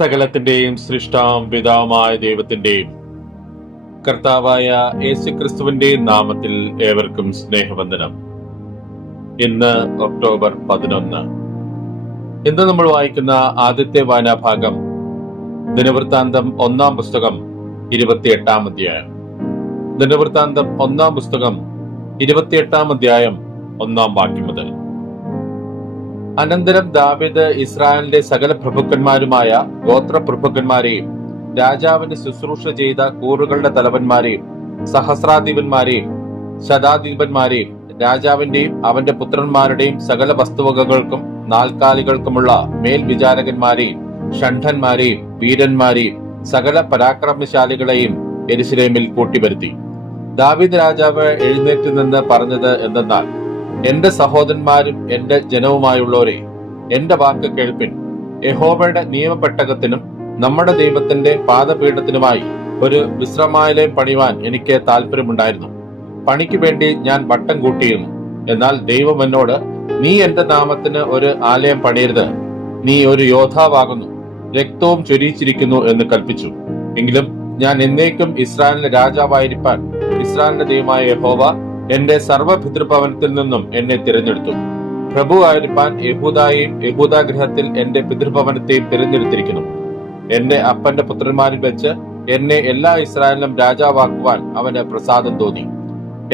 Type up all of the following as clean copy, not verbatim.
സകലത്തിന്റെയും സൃഷ്ടാവും പിതാവുമായ ദൈവത്തിന്റെയും കർത്താവായ യേശുക്രിസ്തുവിന്റെ നാമത്തിൽ ഏവർക്കും സ്നേഹവന്ദനം. ഇന്ന് ഒക്ടോബർ 11. ഇന്ന് നമ്മൾ വായിക്കുന്ന ആദ്യത്തെ വായനാഭാഗം ദിനവൃത്താന്തം 1-ാം പുസ്തകം 28-ാം അധ്യായം. ദിനവൃത്താന്തം 1-ാം പുസ്തകം 28-ാം അധ്യായം 1-ാം വാക്യം മുതൽ. അനന്തരം ദാവീദ് ഇസ്രായേലിന്റെ സകല പ്രഭുക്കന്മാരുമായ ഗോത്രപ്രഭുക്കന്മാരെയും രാജാവിന് ശുശ്രൂഷ ചെയ്ത കൂറുകളുടെ തലവന്മാരെയും സഹസ്രാധിപന്മാരെയും ശതാധിപന്മാരെയും രാജാവിന്റെയും അവന്റെ പുത്രന്മാരുടെയും സകല വസ്തുവകകൾക്കും നാൽക്കാലികൾക്കുമുള്ള മേൽവിചാരകന്മാരെയും ഷണ്ഡന്മാരെയും വീരന്മാരെയും സകല പരാക്രമശാലികളെയും യെരൂശലേമിൽ കൂട്ടിവരുത്തി. ദാവീദ് രാജാവ് എഴുന്നേറ്റ് നിന്ന് പറഞ്ഞത് എന്തെന്നാൽ, എന്റെ സഹോദരന്മാരും എന്റെ ജനവുമായുള്ളവരെ, എന്റെ വാക്ക് കേൾപ്പിൻ. യഹോവയുടെ നിയമപെട്ടകത്തിനും നമ്മുടെ ദൈവത്തിന്റെ പാദപീഠത്തിനുമായി ഒരു വിശ്രമാലയം പണിവാൻ എനിക്ക് താല്പര്യമുണ്ടായിരുന്നു. പണിക്ക് വേണ്ടി ഞാൻ വട്ടം കൂട്ടിയിരുന്നു. എന്നാൽ ദൈവം എന്നോട്, നീ എന്റെ നാമത്തിന് ഒരു ആലയം പണിയരുത്, നീ ഒരു യോദ്ധാവാകുന്നു, രക്തവും ചൊരിയിച്ചിരിക്കുന്നു എന്ന് കൽപ്പിച്ചു. എങ്കിലും ഞാൻ എന്നേക്കും ഇസ്രായേലിന്റെ രാജാവായിരിക്കാൻ ഇസ്രായേലിന്റെ ദൈവമായ യഹോവ എന്റെ സർവ്വപിതൃഭവനത്തിൽ നിന്നും എന്നെ തിരഞ്ഞെടുത്തു. പ്രഭു ആയിരിക്കാൻ യഹൂദായെയും യഹൂദാഗൃഹത്തിൽ എന്റെ പിതൃഭവനത്തെയും തിരഞ്ഞെടുത്തിരിക്കുന്നു. എന്റെ അപ്പന്റെ പുത്രന്മാരിൽ വെച്ച് എന്നെ എല്ലാ ഇസ്രായേലിനും രാജാവാക്കുവാൻ അവന് പ്രസാദം തോന്നി.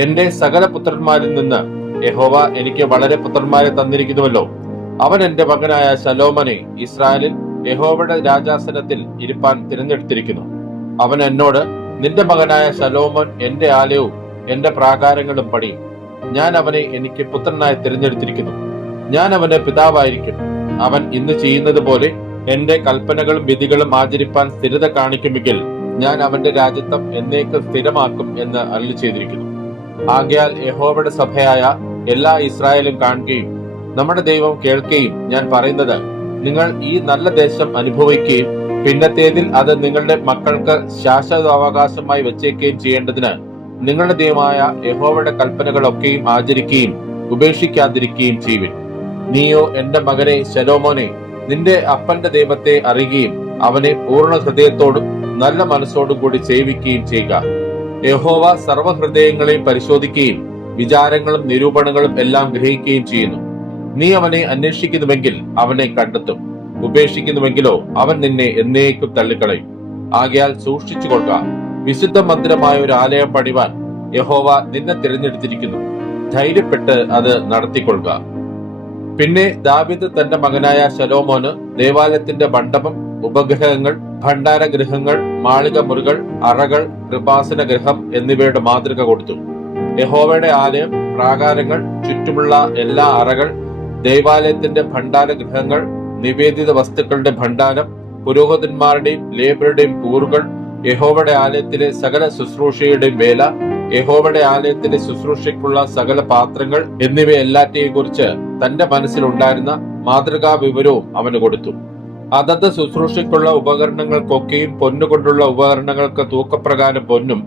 എന്റെ സകല പുത്രന്മാരിൽ നിന്ന് യഹോവ എനിക്ക് വളരെ പുത്രന്മാരെ തന്നിരിക്കുന്നുവല്ലോ. അവൻ എന്റെ മകനായ ശലോമനെ ഇസ്രായേലിൽ യഹോവയുടെ രാജാസനത്തിൽ ഇരുപ്പാൻ തിരഞ്ഞെടുത്തിരിക്കുന്നു. അവൻ എന്നോട്, നിന്റെ മകനായ ശലോമോൻ എന്റെ ആലയവും എന്റെ പ്രാകാരങ്ങളും പണിയും. ഞാൻ അവനെ എനിക്ക് പുത്രനായി തിരഞ്ഞെടുത്തിരിക്കുന്നു. ഞാൻ അവന് പിതാവായിരിക്കും. അവൻ ഇന്ന് ചെയ്യുന്നത് പോലെ എന്റെ കൽപ്പനകളും വിധികളും ആചരിപ്പാൻ സ്ഥിരത കാണിക്കുമെങ്കിൽ ഞാൻ അവന്റെ രാജ്യത്വം എന്നേക്കും സ്ഥിരമാക്കും എന്ന് അരുളി ചെയ്തിരിക്കുന്നു. ആകയാൽ യഹോവയുടെ സഭയായ എല്ലാ ഇസ്രായേലും കാണുകയും നമ്മുടെ ദൈവം കേൾക്കുകയും ഞാൻ പറയുന്നത്, നിങ്ങൾ ഈ നല്ല ദേശം അനുഭവിക്കുകയും പിന്നത്തേതിൽ അത് നിങ്ങളുടെ മക്കൾക്ക് ശാശ്വതാവകാശമായി വെച്ചേക്കുകയും ചെയ്യേണ്ടതിന് നിങ്ങളുടെ ദൈവമായ യഹോവയുടെ കൽപ്പനകളൊക്കെയും ആചരിക്കുകയും ഉപേക്ഷിക്കാതിരിക്കുകയും ചെയ്യുവിൻ. നീയോ എന്റെ മകനെ ശലോമോനെ, നിന്റെ അപ്പന്റെ ദൈവത്തെ അറിയുകയും അവനെ പൂർണ്ണ ഹൃദയത്തോടും നല്ല മനസ്സോടും കൂടി സേവിക്കുകയും ചെയ്യുക. യഹോവ സർവ്വഹൃദയങ്ങളെയും പരിശോധിക്കുകയും വിചാരങ്ങളും നിരൂപണങ്ങളും എല്ലാം ഗ്രഹിക്കുകയും ചെയ്യുന്നു. നീ അവനെ അന്വേഷിക്കുന്നുവെങ്കിൽ അവനെ കണ്ടെത്തും, ഉപേക്ഷിക്കുന്നുവെങ്കിലോ അവൻ നിന്നെ എന്നേക്കും തള്ളിക്കളയും. ആകയാൽ സൂക്ഷിച്ചു കൊള്ളുക. വിശുദ്ധ മന്ദിരമായ ഒരു ആലയം പണിവാൻ യഹോവ നിന്നെ തിരഞ്ഞെടുത്തിരിക്കുന്നു. ധൈര്യപ്പെട്ട് അത് നടത്തിക്കൊള്ളുക. പിന്നെ ദാവീദ് തന്റെ മകനായ ശലോമോന് ദേവാലയത്തിന്റെ മണ്ഡപം, ഉപഗ്രഹങ്ങൾ, ഭണ്ഡാരഗൃഹങ്ങൾ, മാളിക മുറികൾ, അറകൾ, കൃപാസന ഗൃഹം എന്നിവയുടെ മാതൃക കൊടുത്തു. യഹോവയുടെ ആലയം, പ്രാകാരങ്ങൾ, ചുറ്റുമുള്ള എല്ലാ അറകൾ, ദേവാലയത്തിന്റെ ഭണ്ഡാരഗൃഹങ്ങൾ, നിവേദിത വസ്തുക്കളുടെ ഭണ്ഡാരം, പുരോഹിതന്മാരുടെയും ലേബരുടെയും കൂറുകൾ, യഹോവയുടെ ആലയത്തിലെ സകല ശുശ്രൂഷയുടെയും വേല, യഹോവയുടെ ആലയത്തിലെ ശുശ്രൂഷയ്ക്കുള്ള സകല പാത്രങ്ങൾ എന്നിവയെല്ലാറ്റിനെയും കുറിച്ച് തന്റെ മനസ്സിലുണ്ടായിരുന്ന മാതൃകാ വിവരവും അവന് കൊടുത്തു. അതത് ശുശ്രൂഷയ്ക്കുള്ള ഉപകരണങ്ങൾക്കൊക്കെയും പൊന്നുകൊണ്ടുള്ള ഉപകരണങ്ങൾക്ക് തൂക്കപ്രകാരം പൊന്നും,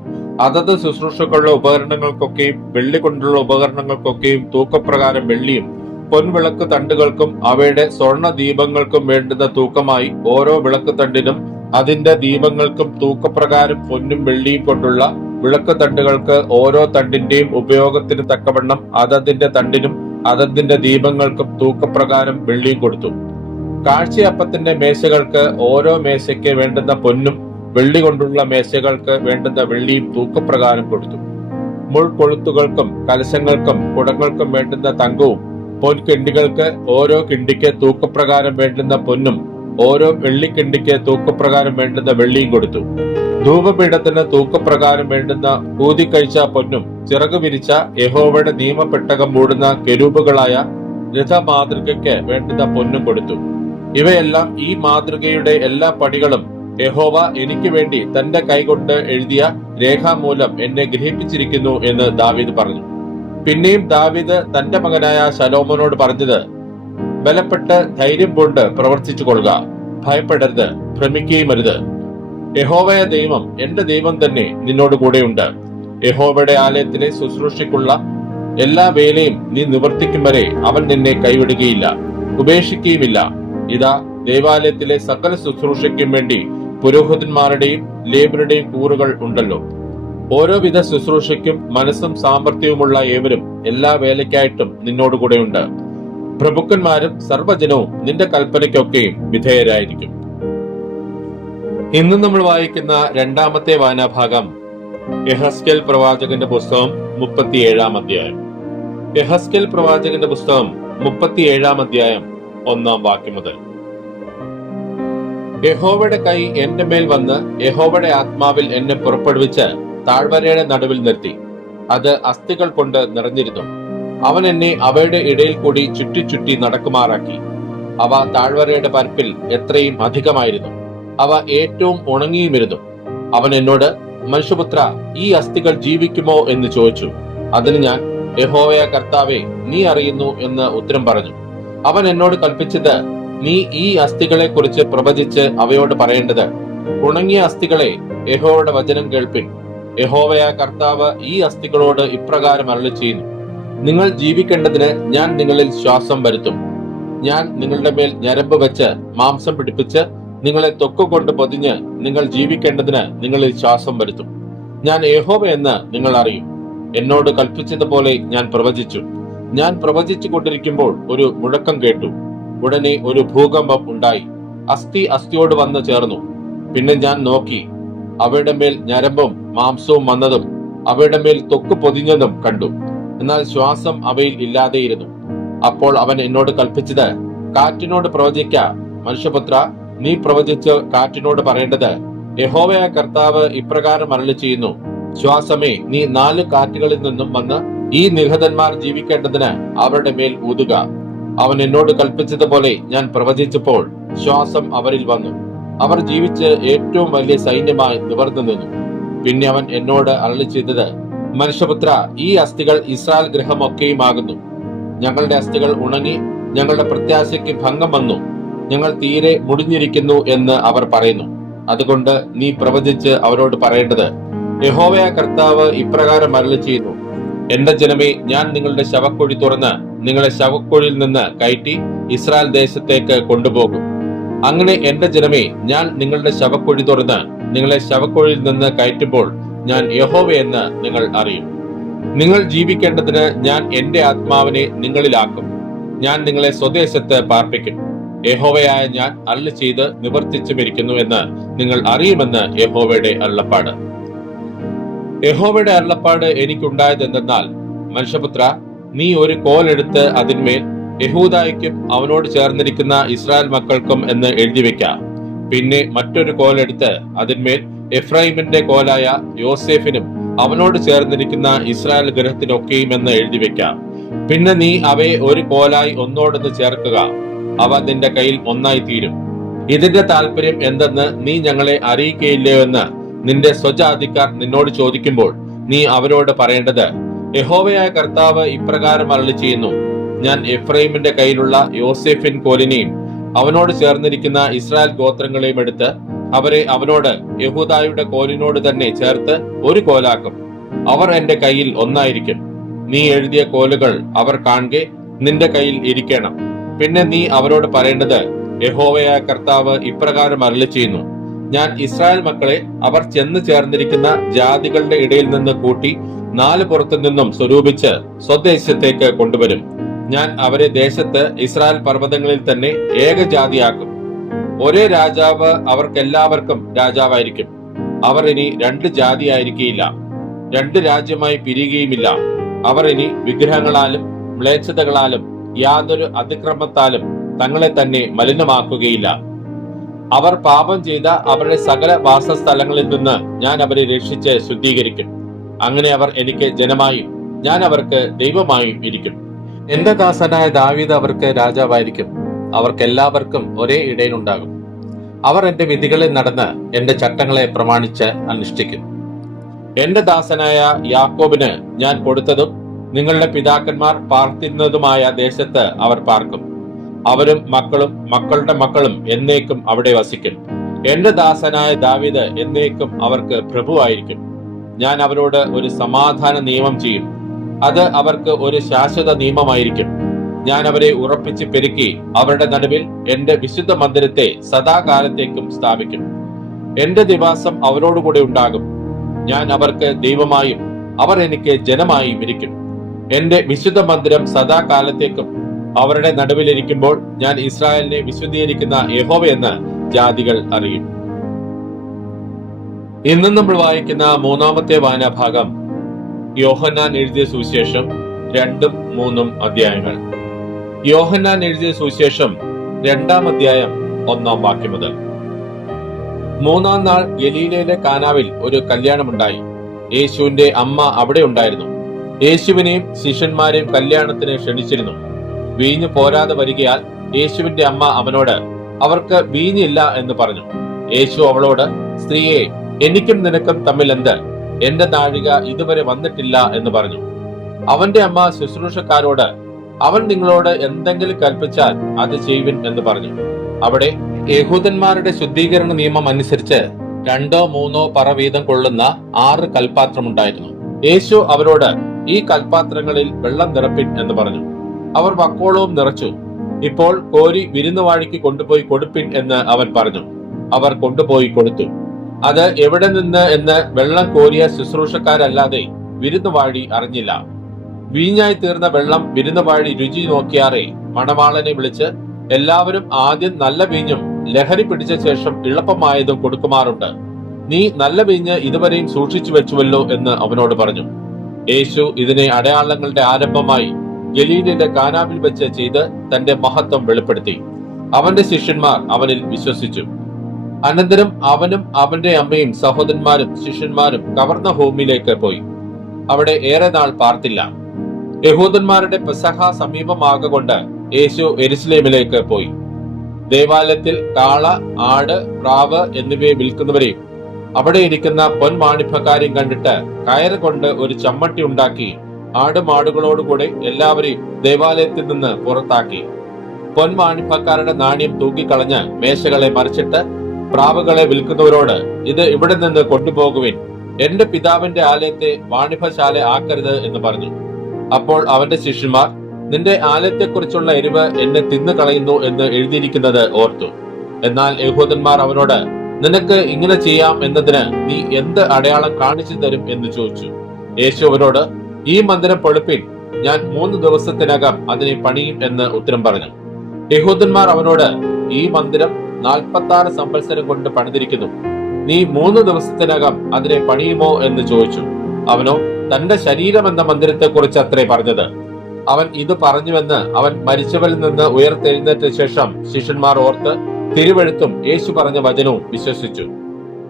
അതത് ശുശ്രൂഷയ്ക്കുള്ള ഉപകരണങ്ങൾക്കൊക്കെയും വെള്ളി കൊണ്ടുള്ള ഉപകരണങ്ങൾക്കൊക്കെയും തൂക്കപ്രകാരം വെള്ളിയും, പൊൻവിളക്ക് തണ്ടുകൾക്കും അവയുടെ സ്വർണ്ണ ദീപങ്ങൾക്കും വേണ്ടുന്ന തൂക്കമായി ഓരോ വിളക്ക് തണ്ടിനും അതിന്റെ ദീപങ്ങൾക്കും തൂക്കപ്രകാരം പൊന്നും വെള്ളിയും കൊണ്ടുള്ള വിളക്ക് തണ്ടുകൾക്ക് ഓരോ തണ്ടിന്റെയും ഉപയോഗത്തിന് തക്കവണ്ണം അതതിന്റെ തണ്ടിനും അതതിന്റെ ദീപങ്ങൾക്കും തൂക്കപ്രകാരം വെള്ളിയും കൊടുത്തു. കാഴ്ചയപ്പത്തിന്റെ മേശകൾക്ക് ഓരോ മേശയ്ക്ക് വേണ്ടുന്ന പൊന്നും വെള്ളി കൊണ്ടുള്ള മേശകൾക്ക് വേണ്ടുന്ന വെള്ളിയും തൂക്കപ്രകാരം കൊടുത്തു. മുൾകൊളുത്തുകൾക്കും കലശങ്ങൾക്കും കുടങ്ങൾക്കും വേണ്ടുന്ന തങ്കവും, പൊൻകിണ്ടികൾക്ക് ഓരോ കിണ്ടിക്ക് തൂക്കപ്രകാരം വേണ്ടുന്ന പൊന്നും ഓരോ വെള്ളിക്കിണ്ടിക്ക് തൂക്കപ്രകാരം വേണ്ടുന്ന വെള്ളിയും കൊടുത്തു. ധൂപപീഠത്തിന് തൂക്കപ്രകാരം വേണ്ടുന്ന ഊതിക്കഴിച്ച പൊന്നും, ചിറകു വിരിച്ച യഹോവയുടെ നിയമപെട്ടകം മൂടുന്ന കെരൂബുകളായ രഥമാതൃകയ്ക്ക് വേണ്ടുന്ന പൊന്നും കൊടുത്തു. ഇവയെല്ലാം ഈ മാതൃകയുടെ എല്ലാ പണികളും യഹോവ എനിക്ക് വേണ്ടി തന്റെ കൈകൊണ്ട് എഴുതിയ രേഖാമൂലം എന്നെ ഗ്രഹിപ്പിച്ചിരിക്കുന്നു എന്ന് ദാവീദ് പറഞ്ഞു. പിന്നെയും ദാവീദ് തന്റെ മകനായ ശലോമോനോട് പറഞ്ഞത്, ബലപ്പെട്ട് ധൈര്യം കൊണ്ട് പ്രവർത്തിച്ചു കൊള്ളുക, ഭയപ്പെടരുത്, ഭ്രമിക്കുകയും അരുത്. യഹോവയ ദൈവം, എന്റെ ദൈവം തന്നെ നിന്നോട് കൂടെയുണ്ട്. യഹോവയുടെ ആലയത്തിലെ ശുശ്രൂഷയ്ക്കുള്ള എല്ലാ വേലയും നീ നിവർത്തിക്കും വരെ അവൻ നിന്നെ കൈവിടുകയില്ല, ഉപേക്ഷിക്കുകയുമില്ല. ഇതാ, ദേവാലയത്തിലെ സകല ശുശ്രൂഷയ്ക്കും വേണ്ടി പുരോഹിതന്മാരുടെയും ലേവ്യരുടെയും കൂറുകൾ ഉണ്ടല്ലോ. ഓരോവിധ ശുശ്രൂഷയ്ക്കും മനസ്സും സാമർഥ്യവുമുള്ള ഏവരും എല്ലാ വേലയ്ക്കായിട്ടും നിന്നോടുകൂടെയുണ്ട്. പ്രഭുക്കന്മാരും സർവ്വജനവും നിന്റെ കൽപ്പനയ്ക്കൊക്കെയും വിധേയരായിരിക്കും. ഇന്ന് നമ്മൾ വായിക്കുന്ന രണ്ടാമത്തെ വായനാഭാഗം യെഹെസ്കേൽ പ്രവാചകന്റെ പുസ്തകം 37-ാം അധ്യായം. യെഹെസ്കേൽ പ്രവാചകന്റെ പുസ്തകം 37-ാം അധ്യായം 1-ാം വാക്യം മുതൽ. യഹോവയുടെ കൈ എന്റെ മേൽ വന്ന് യഹോവയുടെ ആത്മാവിൽ എന്നെ പുറപ്പെടുവിച്ച് താഴ്വരയുടെ നടുവിൽ നിർത്തി. അത് അസ്ഥികൾ കൊണ്ട് നിറഞ്ഞിരുന്നു. അവൻ എന്നെ അവയുടെ ഇടയിൽ കൂടി ചുറ്റി ചുറ്റി നടക്കുമാറാക്കി. അവ താഴ്വരയുടെ പരപ്പിൽ എത്രയും അധികമായിരുന്നു. അവ ഏറ്റവും ഉണങ്ങിയുമിരുന്നു. അവൻ എന്നോട്, മനുഷ്യപുത്ര, ഈ അസ്ഥികൾ ജീവിക്കുമോ എന്ന് ചോദിച്ചു. അതിന് ഞാൻ, യഹോവയ കർത്താവേ, നീ അറിയുന്നു എന്ന് ഉത്തരം പറഞ്ഞു. അവൻ എന്നോട് കൽപ്പിച്ചത്, നീ ഈ അസ്ഥികളെ കുറിച്ച് പ്രവചിച്ച് അവയോട് പറയേണ്ടത്, ഉണങ്ങിയ അസ്ഥികളെ, യഹോവയുടെ വചനം കേൾപ്പിൻ. യഹോവയ കർത്താവ് ഈ അസ്ഥികളോട് ഇപ്രകാരം അരുളിച്ചെയ്യുന്നു, നിങ്ങൾ ജീവിക്കേണ്ടതിന് ഞാൻ നിങ്ങളിൽ ശ്വാസം വരുത്തും. ഞാൻ നിങ്ങളുടെ മേൽ ഞരമ്പ് വെച്ച് മാംസം പിടിപ്പിച്ച് നിങ്ങളെ തൊക്കുകൊണ്ട് പൊതിഞ്ഞ് നിങ്ങൾ ജീവിക്കേണ്ടതിന് നിങ്ങളിൽ ശ്വാസം വരുത്തും. ഞാൻ യഹോവ എന്ന് നിങ്ങൾ അറിയും. എന്നോട് കൽപ്പിച്ചതുപോലെ ഞാൻ പ്രവചിച്ചു. ഞാൻ പ്രവചിച്ചു കൊണ്ടിരിക്കുമ്പോൾ ഒരു മുഴക്കം കേട്ടു. ഉടനെ ഒരു ഭൂകമ്പം ഉണ്ടായി. അസ്ഥി അസ്ഥിയോട് വന്ന് ചേർന്നു. പിന്നെ ഞാൻ നോക്കി, അവയുടെ മേൽ ഞരമ്പും മാംസവും വന്നതും അവയുടെ മേൽ തൊക്ക് പൊതിഞ്ഞതും കണ്ടു. എന്നാൽ ശ്വാസം അവയിൽ ഇല്ലാതെയിരുന്നു. അപ്പോൾ അവൻ എന്നോട് കൽപ്പിച്ചത്, കാറ്റിനോട് പ്രവചിക്ക. മനുഷ്യപുത്ര, നീ പ്രവചിച്ച് കാറ്റിനോട് പറയേണ്ടത്, യഹോവയായ കർത്താവ് ഇപ്രകാരം അരുളിച്ചെയ്യുന്നു, ശ്വാസമേ, നീ 4 കാറ്റുകളിൽ നിന്നും വന്ന് ഈ നിഹതന്മാർ ജീവിക്കേണ്ടതിന് അവരുടെ മേൽ ഊതുക. അവൻ എന്നോട് കൽപ്പിച്ചതുപോലെ ഞാൻ പ്രവചിച്ചപ്പോൾ ശ്വാസം അവരിൽ വന്നു. അവർ ജീവിച്ച് ഏറ്റവും വലിയ സൈന്യമായി നിവർന്നു നിന്നു. പിന്നെ അവൻ എന്നോട് അരുളിച്ചെയ്തത്, മനുഷ്യപുത്ര, ഈ അസ്ഥികൾ ഇസ്രായേൽ ഗൃഹമൊക്കെയുമാകുന്നു. ഞങ്ങളുടെ അസ്ഥികൾ ഉണങ്ങി, ഞങ്ങളുടെ പ്രത്യാശയ്ക്ക് ഭംഗം വന്നു, ഞങ്ങൾ തീരെ മുടിഞ്ഞിരിക്കുന്നു എന്ന് അവർ പറയുന്നു. അതുകൊണ്ട് നീ പ്രവചിച്ച് അവരോട് പറയേണ്ടത്, യഹോവയായ കർത്താവ് ഇപ്രകാരം അരുളിച്ചെയ്യുന്നു, എന്റെ ജനമേ, ഞാൻ നിങ്ങളുടെ ശവക്കുഴി തുറന്ന് നിങ്ങളെ ശവക്കുഴിയിൽ നിന്ന് കയറ്റി ഇസ്രായേൽ ദേശത്തേക്ക് കൊണ്ടുപോകും. അങ്ങനെ എന്റെ ജനമേ, ഞാൻ നിങ്ങളുടെ ശവക്കുഴി തുറന്ന് നിങ്ങളെ ശവക്കുഴിയിൽ നിന്ന് കയറ്റുമ്പോൾ ഞാൻ യഹോവയെന്ന് നിങ്ങൾ അറിയും. നിങ്ങൾ ജീവിക്കേണ്ടതിന് ഞാൻ എന്റെ ആത്മാവിനെ നിങ്ങളിലാക്കും. ഞാൻ നിങ്ങളെ സ്വദേശത്ത് പാർപ്പിക്കും. യഹോവയായ ഞാൻ അരുളിച്ചെയ്ത് നിവർത്തിച്ചുമിരിക്കുന്നു എന്ന് നിങ്ങൾ അറിയുമെന്ന് യഹോവയുടെ അരുളപ്പാട്. യഹോവയുടെ അരുളപ്പാട് എനിക്കുണ്ടായതെന്തെന്നാൽ, മനുഷ്യപുത്ര, നീ ഒരു കോലെടുത്ത് അതിന്മേൽ യഹൂദായ്ക്കും അവനോട് ചേർന്നിരിക്കുന്ന ഇസ്രായേൽ മക്കൾക്കും എന്ന് എഴുതി വെക്കാം. പിന്നെ മറ്റൊരു കോലെടുത്ത് അതിന്മേൽ എഫ്രൈമിന്റെ കോലായ യോസേഫിനും അവനോട് ചേർന്നിരിക്കുന്ന ഇസ്രായേൽ ഗൃഹത്തിനൊക്കെയും എന്ന് എഴുതി വെക്കാം. പിന്നെ നീ അവയെ ഒരു കോലായി ഒന്നോടൊന്ന് ചേർക്കുക. അവ നിന്റെ കയ്യിൽ ഒന്നായി തീരും. ഇതിന്റെ താല്പര്യം എന്തെന്ന് നീ ഞങ്ങളെ അറിയിക്കയില്ലയോ എന്ന് നിന്റെ സ്വജാതിക്കാർ നിന്നോട് ചോദിക്കുമ്പോൾ നീ അവരോട് പറയേണ്ടത്, യഹോവയായ കർത്താവ് ഇപ്രകാരം അരുളിച്ചെയ്യുന്നു, ഞാൻ എഫ്രൈമിന്റെ കയ്യിലുള്ള യോസേഫിൻ കോലിനെയും അവനോട് ചേർന്നിരിക്കുന്ന ഇസ്രായേൽ ഗോത്രങ്ങളെയും എടുത്ത് അവരെ അവനോട് യഹൂദായുടെ കോലിനോട് തന്നെ ചേർത്ത് ഒരു കോലാക്കും. അവർ എന്റെ കയ്യിൽ ഒന്നായിരിക്കും. നീ എഴുതിയ കോലുകൾ അവർ കാണെ നിന്റെ കയ്യിൽ ഇരിക്കണം. പിന്നെ നീ അവരോട് പറയേണ്ടത്, യഹോവയായ കർത്താവ് ഇപ്രകാരം അരുളിച്ചെയ്യുന്നു, ഞാൻ ഇസ്രായേൽ മക്കളെ അവർ ചെന്ന് ചേർന്നിരിക്കുന്ന ജാതികളുടെ ഇടയിൽ നിന്ന് കൂട്ടി 4 പുറത്തു നിന്നും സ്വരൂപിച്ച് സ്വദേശത്തേക്ക് കൊണ്ടുവരും. ഞാൻ അവരെ ദേശത്ത് ഇസ്രായേൽ പർവ്വതങ്ങളിൽ തന്നെ ഏകജാതിയാക്കും. ഒരേ രാജാവ് അവർക്കെല്ലാവർക്കും രാജാവായിരിക്കും. അവർ ഇനി 2 ജാതിയായിരിക്കില്ല, 2 രാജ്യമായി പിരിയുകയുമില്ല. അവർ ഇനി വിഗ്രഹങ്ങളാലും മ്ലേച്ഛതകളാലും യാതൊരു അതിക്രമത്താലും തങ്ങളെ തന്നെ മലിനമാക്കുകയില്ല. അവർ പാപം ചെയ്ത അവരുടെ സകല വാസസ്ഥലങ്ങളിൽ നിന്ന് ഞാൻ അവരെ രക്ഷിച്ച് ശുദ്ധീകരിക്കും. അങ്ങനെ അവർ എനിക്ക് ജനമായും ഞാൻ അവർക്ക് ദൈവമായും ഇരിക്കും. എന്റെ ദാസനായ ദാവീദ് അവർക്ക് രാജാവായിരിക്കും. അവർക്കെല്ലാവർക്കും ഒരേ ഇടയനുണ്ടാകും. അവർ എന്റെ വിധികളിൽ നടന്ന് എന്റെ ചട്ടങ്ങളെ പ്രമാണിച്ച് അനുഷ്ഠിക്കും. എന്റെ ദാസനായ യാക്കോബിന് ഞാൻ കൊടുത്തതും നിങ്ങളുടെ പിതാക്കന്മാർ പാർത്തിരുന്നതുമായ ദേശത്ത് അവർ പാർക്കും. അവരും മക്കളും മക്കളുടെ മക്കളും എന്നേക്കും അവിടെ വസിക്കും. എന്റെ ദാസനായ ദാവീദ് എന്നേക്കും അവർക്ക് പ്രഭുവായിരിക്കും. ഞാൻ അവരോട് ഒരു സമാധാന നിയമം ചെയ്യും. അത് അവർക്ക് ഒരു ശാശ്വത നിയമമായിരിക്കും. ഞാൻ അവരെ ഉറപ്പിച്ച് പെരുക്കി അവരുടെ നടുവിൽ എന്റെ വിശുദ്ധ മന്ദിരത്തെ സദാകാലത്തേക്കും സ്ഥാപിക്കും. എന്റെ നിവാസം അവരോടുകൂടെ ഉണ്ടാകും. ഞാൻ അവർക്ക് ദൈവമായും അവർ എനിക്ക് ജനമായും ഇരിക്കും. എന്റെ വിശുദ്ധ മന്ദിരം സദാകാലത്തേക്കും അവരുടെ നടുവിലിരിക്കുമ്പോൾ ഞാൻ ഇസ്രായേലിനെ വിശുദ്ധീകരിക്കുന്ന യഹോവയെന്ന് ജാതികൾ അറിയും. ഇന്ന് നമ്മൾ വായിക്കുന്ന മൂന്നാമത്തെ വായനാഭാഗം യോഹന്നാൻ എഴുതിയ സുവിശേഷം 2-3 അധ്യായങ്ങൾ. യോഹന്നാൻ എഴുതിയ സുവിശേഷം 2-ാം അധ്യായം 1-ാം വാക്യം മുതൽ. 3-ാം നാൾ ഗലീലയിലെ കാനാവിൽ ഒരു കല്യാണമുണ്ടായി. യേശുവിന്റെ അമ്മ അവിടെ ഉണ്ടായിരുന്നു. യേശുവിനെയും ശിഷ്യന്മാരെയും കല്യാണത്തിന് ക്ഷണിച്ചിരുന്നു. വീഞ്ഞ് പോരാതെ വരികയാൽ യേശുവിന്റെ അമ്മ അവനോട്, അവർക്ക് വീഞ്ഞില്ല എന്ന് പറഞ്ഞു. യേശു അവളോട്, സ്ത്രീയെ, എനിക്കും നിനക്കും തമ്മിൽ എന്ത്? എന്റെ നാഴിക ഇതുവരെ വന്നിട്ടില്ല എന്ന് പറഞ്ഞു. അവന്റെ അമ്മ ശുശ്രൂഷക്കാരോട്, അവൻ നിങ്ങളോട് എന്തെങ്കിലും കൽപ്പിച്ചാൽ അത് ചെയ്യുവിൻ എന്ന് പറഞ്ഞു. അവിടെ യഹൂദന്മാരുടെ ശുദ്ധീകരണ നിയമം അനുസരിച്ച് 2-3 പറ വീതം കൊള്ളുന്ന 6 കൽപാത്രമുണ്ടായിരുന്നു. യേശു അവരോട്, ഈ കൽപാത്രങ്ങളിൽ വെള്ളം നിറപ്പിൻ എന്ന് പറഞ്ഞു. അവർ വക്കോളവും നിറച്ചു. ഇപ്പോൾ കോരി വിരുന്നുവാഴിക്ക് കൊണ്ടുപോയി കൊടുപ്പിൻ എന്ന് അവൻ പറഞ്ഞു. അവർ കൊണ്ടുപോയി കൊടുത്തു. അത് എവിടെ നിന്ന് എന്ന് വെള്ളം കോരിയ ശുശ്രൂഷക്കാരല്ലാതെ വിരുന്നുവാഴി അറിഞ്ഞില്ല. വീഞ്ഞായി തീർന്ന വെള്ളം വിരുന്നുവാഴി രുചി നോക്കിയാറേ മണവാളനെ വിളിച്ച്, എല്ലാവരും ആദ്യം നല്ല വീഞ്ഞും ലഹരി പിടിച്ച ശേഷം ഇളപ്പമായതും കൊടുക്കുമാറുണ്ട്. നീ നല്ല വീഞ്ഞ് ഇതുവരെയും സൂക്ഷിച്ചു വെച്ചുവല്ലോ എന്ന് അവനോട് പറഞ്ഞു. യേശു ഇതിനെ അടയാളങ്ങളുടെ ആരംഭമായി ഗലീലയിലെ കാനാവിൽ വെച്ച് ചെയ്ത് തന്റെ മഹത്വം വെളിപ്പെടുത്തി. അവന്റെ ശിഷ്യന്മാർ അവനിൽ വിശ്വസിച്ചു. അനന്തരം അവനും അവന്റെ അമ്മയും സഹോദരന്മാരും ശിഷ്യന്മാരും കവർന്നഹൂമിലേക്ക് പോയി. അവിടെ ഏറെ നാൾ പാർത്തില്ല. യഹൂദന്മാരുടെ പെസഹ സമീപമാകൊണ്ട് യേശു യെരുശലേമിലേക്ക് പോയി. ദേവാലയത്തിൽ കാള, ആട്, പ്രാവ് എന്നിവയെ വിൽക്കുന്നവരെയും അവിടെ ഇരിക്കുന്ന പൊൻമാണിഭക്കാരെയും കണ്ടിട്ട് കയറ് കൊണ്ട് ഒരു ചമ്മട്ടി ഉണ്ടാക്കി ആടുമാടുകളോടുകൂടെ എല്ലാവരെയും ദേവാലയത്തിൽ നിന്ന് പുറത്താക്കി. പൊൻമാണിഭക്കാരുടെ നാണ്യം തൂക്കിക്കളഞ്ഞ് മേശകളെ മറിച്ചിട്ട് പ്രാവുകളെ വിൽക്കുന്നവരോട്, ഇത് ഇവിടെ നിന്ന് കൊണ്ടുപോകുവിൻ, എന്റെ പിതാവിന്റെ ആലയത്തെ വാണിഭശാല ആക്കരുത് എന്ന് പറഞ്ഞു. അപ്പോൾ അവന്റെ ശിഷ്യന്മാർ, നിന്റെ ആലയത്തെക്കുറിച്ചുള്ള എരിവ് എന്നെ തിന്നു കളയുന്നു എന്ന് എഴുതിയിരിക്കുന്നത് ഓർത്തു. എന്നാൽ യഹൂദന്മാർ അവനോട്, നിനക്ക് ഇങ്ങനെ ചെയ്യാം എന്നതിന് നീ എന്ത് അടയാളം കാണിച്ചു തരും എന്ന് ചോദിച്ചു. യേശു അവരോട്, ഈ മന്ദിരം പൊളിപ്പിൻ, ഞാൻ 3 ദിവസത്തിനകം അതിനെ പണിയും എന്ന് ഉത്തരം പറഞ്ഞു. യഹൂദന്മാർ അവനോട്, ഈ മന്ദിരം 46 സംവത്സരം കൊണ്ട് പണിതിരിക്കുന്നു, നീ 3 ദിവസത്തിനകം അതിനെ പണിയുമോ എന്ന് ചോദിച്ചു. അവനോ തന്റെ ശരീരം എന്ന മന്ദിരത്തെ കുറിച്ച് അത്രേ പറഞ്ഞത്. അവൻ ഇത് പറഞ്ഞുവെന്ന് അവൻ മരിച്ചവരിൽ നിന്ന് ഉയർത്തെഴുന്നേറ്റ ശേഷം ശിഷ്യന്മാർ ഓർത്ത് തിരുവെഴുത്തും യേശു പറഞ്ഞ വചനവും വിശ്വസിച്ചു.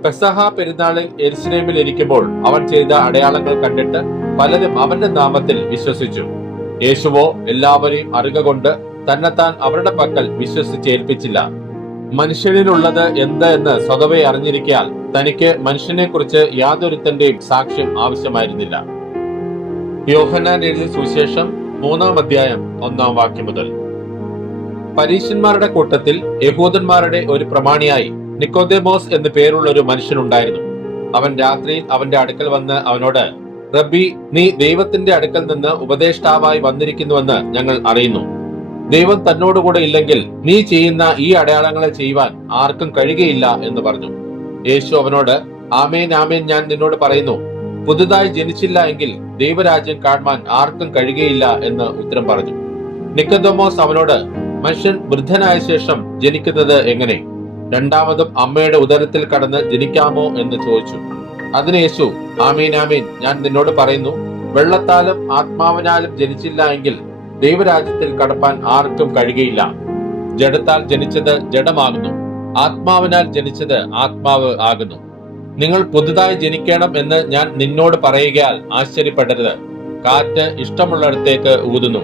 പെസഹ പെരുന്നാളിൽ യെരുശലേമിൽ ഇരിക്കുമ്പോൾ അവൻ ചെയ്ത അടയാളങ്ങൾ കണ്ടിട്ട് പലരും അവന്റെ നാമത്തിൽ വിശ്വസിച്ചു. യേശുവോ എല്ലാവരെയും അറിക കൊണ്ട് തന്നെത്താൻ അവരുടെ പക്കൽ വിശ്വസിച്ചേൽപ്പിച്ചില്ല. മനുഷ്യനിലുള്ളത് എന്ത് എന്ന് സ്വതവേ അറിഞ്ഞിരിക്കാൻ തനിക്ക് മനുഷ്യനെ കുറിച്ച് യാതൊരുത്തന്റെയും സാക്ഷ്യം ആവശ്യമായിരുന്നില്ല. യോഹന്നാൻ എഴുതിയ സുവിശേഷം 3-ാം അധ്യായം 1-ാം വാക്യം മുതൽ. പരീശന്മാരുടെ കൂട്ടത്തിൽ യഹൂദന്മാരുടെ ഒരു പ്രമാണിയായി നിക്കോദേമോസ് എന്ന് പേരുള്ള ഒരു മനുഷ്യനുണ്ടായിരുന്നു. അവൻ രാത്രിയിൽ അവന്റെ അടുക്കൽ വന്ന് അവനോട്, റബ്ബി, നീ ദൈവത്തിന്റെ അടുക്കൽ നിന്ന് ഉപദേഷ്ടാവായി വന്നിരിക്കുന്നുവെന്ന് ഞങ്ങൾ അറിയുന്നു. ദൈവം തന്നോടുകൂടെ ഇല്ലെങ്കിൽ നീ ചെയ്യുന്ന ഈ അടയാളങ്ങളെ ചെയ്യുവാൻ ആർക്കും കഴിയുകയില്ല എന്ന് പറഞ്ഞു. യേശു അവനോട്, ആമേൻ ആമേൻ, ഞാൻ നിന്നോട് പറയുന്നു, പുതുതായി ജനിച്ചില്ല എങ്കിൽ ദൈവരാജ്യം കാണുവാൻ ആർക്കും കഴിയുകയില്ല എന്ന് ഉത്തരം പറഞ്ഞു. നിക്കോദേമോസ് അവനോട്, മനുഷ്യൻ വൃദ്ധനായ ശേഷം ജനിക്കുന്നത് എങ്ങനെ? രണ്ടാമതും അമ്മയുടെ ഉദരത്തിൽ കടന്ന് ജനിക്കാമോ എന്ന് ചോദിച്ചു. അതിന് യേശു, ആമീൻ ആമീൻ, ഞാൻ നിന്നോട് പറയുന്നു, വെള്ളത്താലും ആത്മാവിനാലും ജനിച്ചില്ല എങ്കിൽ ദൈവരാജ്യത്തിൽ കടപ്പാൻ ആർക്കും കഴിയുകയില്ല. ജഡത്താൽ ജനിച്ചത് ജഡമാകുന്നു, ആത്മാവിനാൽ ജനിച്ചത് ആത്മാവ് ആകുന്നു. നിങ്ങൾ പുതുതായി ജനിക്കണം എന്ന് ഞാൻ നിന്നോട് പറയുകയാൽ ആശ്ചര്യപ്പെടരുത്. കാറ്റ് ഇഷ്ടമുള്ളിടത്തേക്ക് ഊതുന്നു,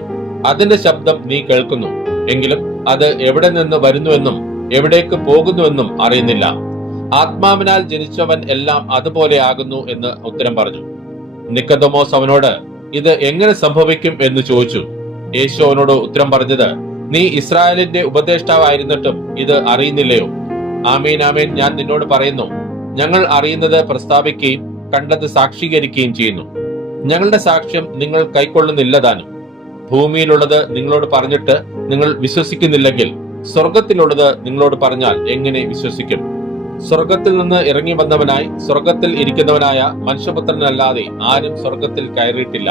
അതിന്റെ ശബ്ദം നീ കേൾക്കുന്നു, എങ്കിലും അത് എവിടെ നിന്ന് വരുന്നുവെന്നും എവിടേക്ക് പോകുന്നുവെന്നും അറിയുന്നില്ല. ആത്മാവിനാൽ ജനിച്ചവൻ എല്ലാം അതുപോലെ ആകുന്നു എന്ന് ഉത്തരം പറഞ്ഞു. നിക്കോദേമോസ് അവനോട്, ഇത് എങ്ങനെ സംഭവിക്കും എന്ന് ചോദിച്ചു. യേശു അവനോട് ഉത്തരം പറഞ്ഞത്, നീ ഇസ്രായേലിന്റെ ഉപദേഷ്ടാവായിരുന്നിട്ടും ഇത് അറിയുന്നില്ലയോ? ആമീൻ ആമീൻ, ഞാൻ നിന്നോട് പറയുന്നു, ഞങ്ങൾ അറിയുന്നത് പ്രസ്താവിക്കുകയും കണ്ടത് സാക്ഷീകരിക്കുകയും ചെയ്യുന്നു. ഞങ്ങളുടെ സാക്ഷ്യം നിങ്ങൾ കൈക്കൊള്ളുന്നില്ല താനും. ഭൂമിയിലുള്ളത് നിങ്ങളോട് പറഞ്ഞിട്ട് നിങ്ങൾ വിശ്വസിക്കുന്നില്ലെങ്കിൽ സ്വർഗത്തിലുള്ളത് നിങ്ങളോട് പറഞ്ഞാൽ എങ്ങനെ വിശ്വസിക്കും? സ്വർഗത്തിൽ നിന്ന് ഇറങ്ങി വന്നവനായി സ്വർഗത്തിൽ ഇരിക്കുന്നവനായ മനുഷ്യപുത്രനല്ലാതെ ആരും സ്വർഗത്തിൽ കയറിയിട്ടില്ല.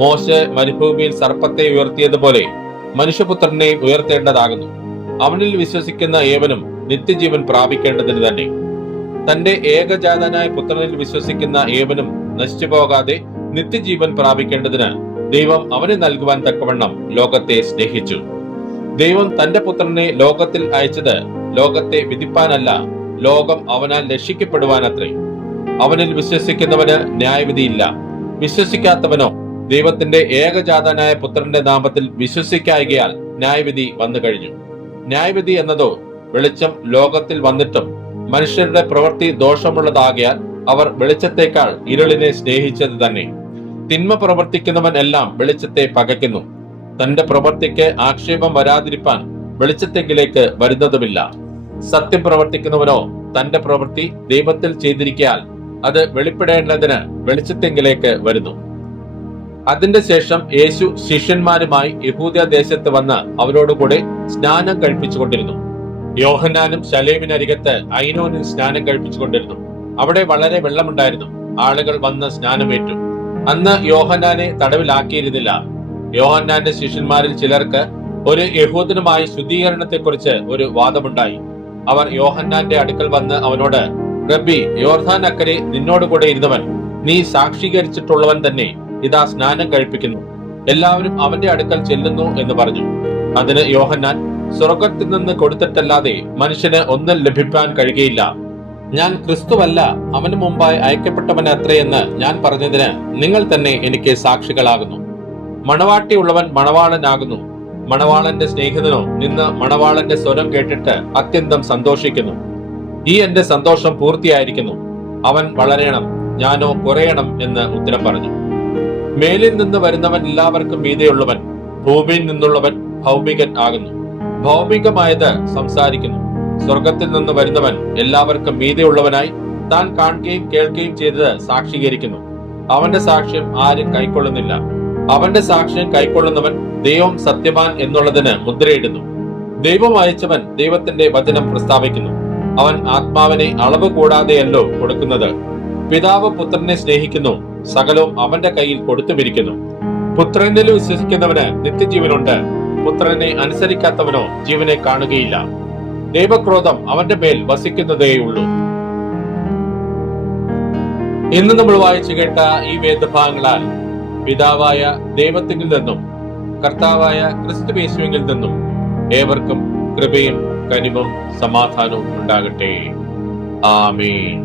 മോശെ മരുഭൂമിയിൽ സർപ്പത്തെ ഉയർത്തിയതുപോലെ മനുഷ്യപുത്രനെ ഉയർത്തേണ്ടതാകുന്നു. അവനിൽ വിശ്വസിക്കുന്ന ഏവനും നിത്യജീവൻ പ്രാപിക്കേണ്ടതിന് തന്നെ. തന്റെ ഏകജാതനായ പുത്രനിൽ വിശ്വസിക്കുന്ന ഏവനും നശിച്ചു പോകാതെ നിത്യജീവൻ പ്രാപിക്കേണ്ടതിന് ദൈവം അവന് നൽകുവാൻ തക്കവണ്ണം ലോകത്തെ സ്നേഹിച്ചു. ദൈവം തന്റെ പുത്രനെ ലോകത്തിൽ അയച്ചത് ലോകത്തെ വിധിപ്പാനല്ല, ലോകം അവനാൽ രക്ഷിക്കപ്പെടുവാനത്രേ. അവനിൽ വിശ്വസിക്കുന്നവന് ന്യായവിധിയില്ല. വിശ്വസിക്കാത്തവനോ ദൈവത്തിന്റെ ഏകജാതനായ പുത്രന്റെ നാമത്തിൽ വിശ്വസിക്കായകയാൽ ന്യായവിധി വന്നു കഴിഞ്ഞു. ന്യായവിധി എന്നതോ വെളിച്ചം ലോകത്തിൽ വന്നിട്ടും മനുഷ്യരുടെ പ്രവൃത്തി ദോഷമുള്ളതാകയാൽ അവർ വെളിച്ചത്തേക്കാൾ ഇരുളിനെ സ്നേഹിച്ചത് തന്നെ. തിന്മ പ്രവർത്തിക്കുന്നവൻ എല്ലാം വെളിച്ചത്തെ പകയ്ക്കുന്നു, തന്റെ പ്രവൃത്തിക്ക് ആക്ഷേപം വരാതിരിപ്പാൻ വെളിച്ചത്തെങ്കിലേക്ക് വരുന്നതുമില്ല. സത്യം പ്രവർത്തിക്കുന്നവനോ തന്റെ പ്രവൃത്തി ദൈവത്തിൽ ചെയ്തിരിക്കയാൽ അത് വെളിപ്പെടേണ്ടതിന് വെളിച്ചത്തെങ്കിലേക്ക് വരുന്നു. അതിന്റെ ശേഷം യേശു ശിഷ്യന്മാരുമായി യഹൂദ്യ ദേശത്ത് വന്ന് അവരോടുകൂടെ സ്നാനം കഴിപ്പിച്ചുകൊണ്ടിരുന്നു. യോഹന്നാനും ശലേമിനരികത്ത് ഐനോനിൽ സ്നാനം കഴിപ്പിച്ചുകൊണ്ടിരുന്നു. അവിടെ വളരെ വെള്ളമുണ്ടായിരുന്നു. ആളുകൾ വന്ന് സ്നാനമേറ്റു. അന്ന് യോഹന്നാനെ തടവിലാക്കിയിരുന്നില്ല. യോഹന്നാന്റെ ശിഷ്യന്മാരിൽ ചിലർക്ക് ഒരു യഹൂദനുമായി ശുദ്ധീകരണത്തെക്കുറിച്ച് ഒരു വാദമുണ്ടായി. അവർ യോഹന്നാന്റെ അടുക്കൽ വന്ന് അവനോട്, റബ്ബി, യോർദാൻ അക്കരെ നിന്നോടുകൂടെ ഇരുന്നവൻ, നീ സാക്ഷീകരിച്ചിട്ടുള്ളവൻ തന്നെ ഇതാ സ്നാനം കഴിപ്പിക്കുന്നു, എല്ലാവരും അവന്റെ അടുക്കൽ ചെല്ലുന്നു എന്ന് പറഞ്ഞു. അതിന് യോഹന്നാൻ, സ്വർഗത്തിൽ നിന്ന് കൊടുത്തിട്ടല്ലാതെ മനുഷ്യന് ഒന്നും ലഭിക്കാൻ കഴിയുകയില്ല. ഞാൻ ക്രിസ്തുവല്ല, അവന് മുമ്പായി അയക്കപ്പെട്ടവൻ അത്രയെന്ന് ഞാൻ പറഞ്ഞതിന് നിങ്ങൾ തന്നെ എനിക്ക് സാക്ഷികളാകുന്നു. മണവാട്ടിയുള്ളവൻ മണവാളനാകുന്നു. മണവാളന്റെ സ്നേഹിതനോ നിന്ന് മണവാളന്റെ സ്വരം കേട്ടിട്ട് അത്യന്തം സന്തോഷിക്കുന്നു. ഈ എന്റെ സന്തോഷം പൂർത്തിയായിരിക്കുന്നു. അവൻ വളരണം, ഞാനോ കുറയണം എന്ന് ഉത്തരം പറഞ്ഞു. മേലിൽ നിന്ന് വരുന്നവൻ എല്ലാവർക്കും മീതെയുള്ളവൻ, ഭൂമിയിൽ നിന്നുള്ളവൻ ഭൗമികൻ ആകുന്നു. ഭൗമികമായത് സംസാരിക്കുന്നു. സ്വർഗത്തിൽ നിന്ന് വരുന്നവൻ എല്ലാവർക്കും മീതെയുള്ളവനായി താൻ കാണുകയും കേൾക്കുകയും ചെയ്തത് സാക്ഷീകരിക്കുന്നു. അവന്റെ സാക്ഷ്യം ആരും കൈക്കൊള്ളുന്നില്ല. അവന്റെ സാക്ഷ്യം കൈക്കൊള്ളുന്നവൻ ദൈവം സത്യവാൻ എന്നുള്ളതിന് മുദ്രയിടുന്നു. ദൈവം അയച്ചവൻ ദൈവത്തിന്റെ വചനം പ്രസ്താവിക്കുന്നു. അവൻ ആത്മാവിനെ അളവ് കൂടാതെയല്ലോ കൊടുക്കുന്നത്. പിതാവ് പുത്രനെ സ്നേഹിക്കുന്നു, സകലവും അവന്റെ കയ്യിൽ കൊടുത്തുമിരിക്കുന്നു. പുത്രനിൽ വിശ്വസിക്കുന്നവന് നിത്യജീവനുണ്ട്. പുത്രനെ അനുസരിക്കാത്തവനോ ജീവനെ കാണുകയില്ല. ദൈവക്രോധം അവന്റെ മേൽ വസിക്കുന്നതേയുള്ളൂ. ഇന്ന് നമ്മൾ വായിച്ചു കേട്ട ഈ വേദഭാഗങ്ങളാൽ പിതാവായ ദൈവത്തിൽ നിന്നും കർത്താവായ ക്രിസ്തുയേശുവിൽ നിന്നും ഏവർക്കും കൃപയും കനിവും സമാധാനവും ഉണ്ടാകട്ടെ. ആമേൻ.